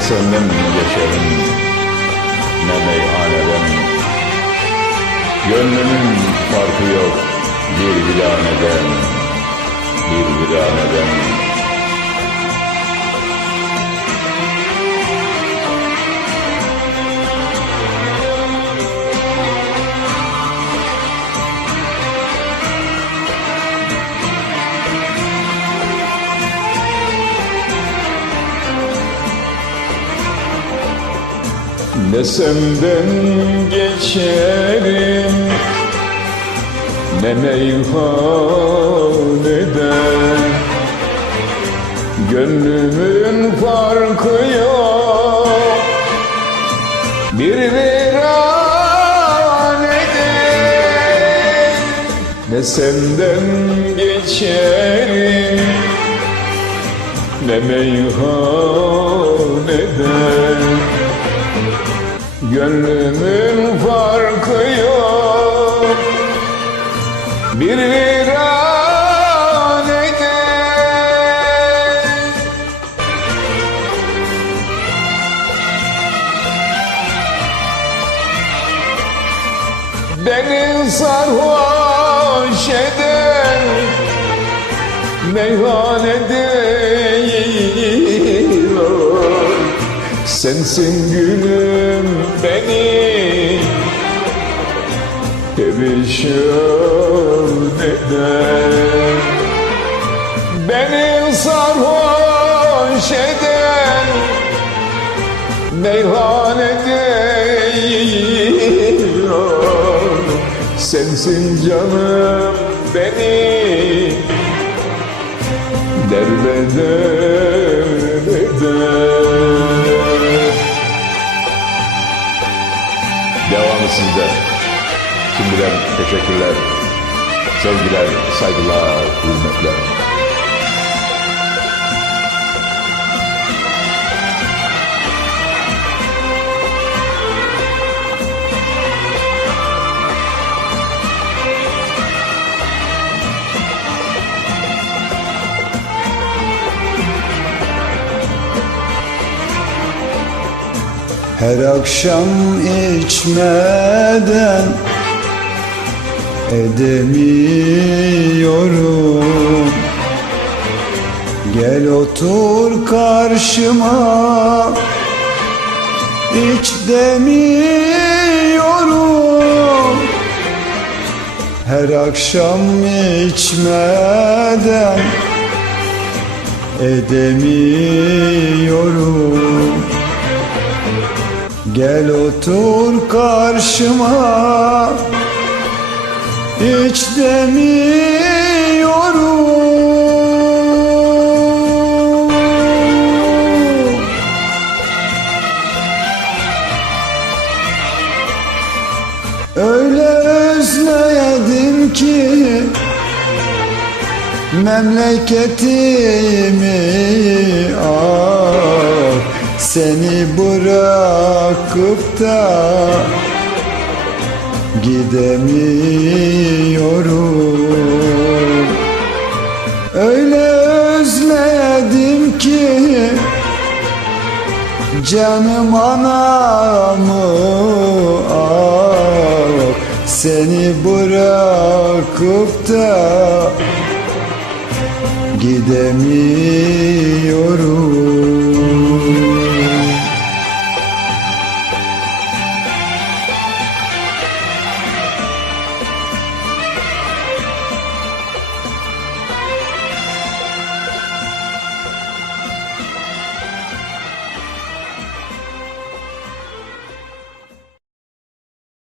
Senden geçerim ne meyhaneden Gönlümün farkı yok bir viraneden Bir viraneden Ne senden geçerim Ne meyhaneden Gönlümün farkı yok Bir viraneden Ne senden geçerim Ne meyhaneden Gönlümün farkı yok. Bir viranede Beni sarhoş eden Meyhane değil. O. Sensin gülüm beni Perişan eden Beni sarhoş eden Meyhane değil o. Sensin canım beni Derbeder teşekkürler. Sevgiler, saygılar, hürmetler. Her akşam içmeden edemiyorum. Gel otur karşıma. Hiç demiyorum. Her akşam içmeden edemiyorum. Gel otur karşıma Hiç demiyorum. Öyle özledim ki Memleketimi ah Seni bırakıp da Gidemiyorum. Öyle özledim ki Canım anamı ah Seni bırakıp da Gidemiyorum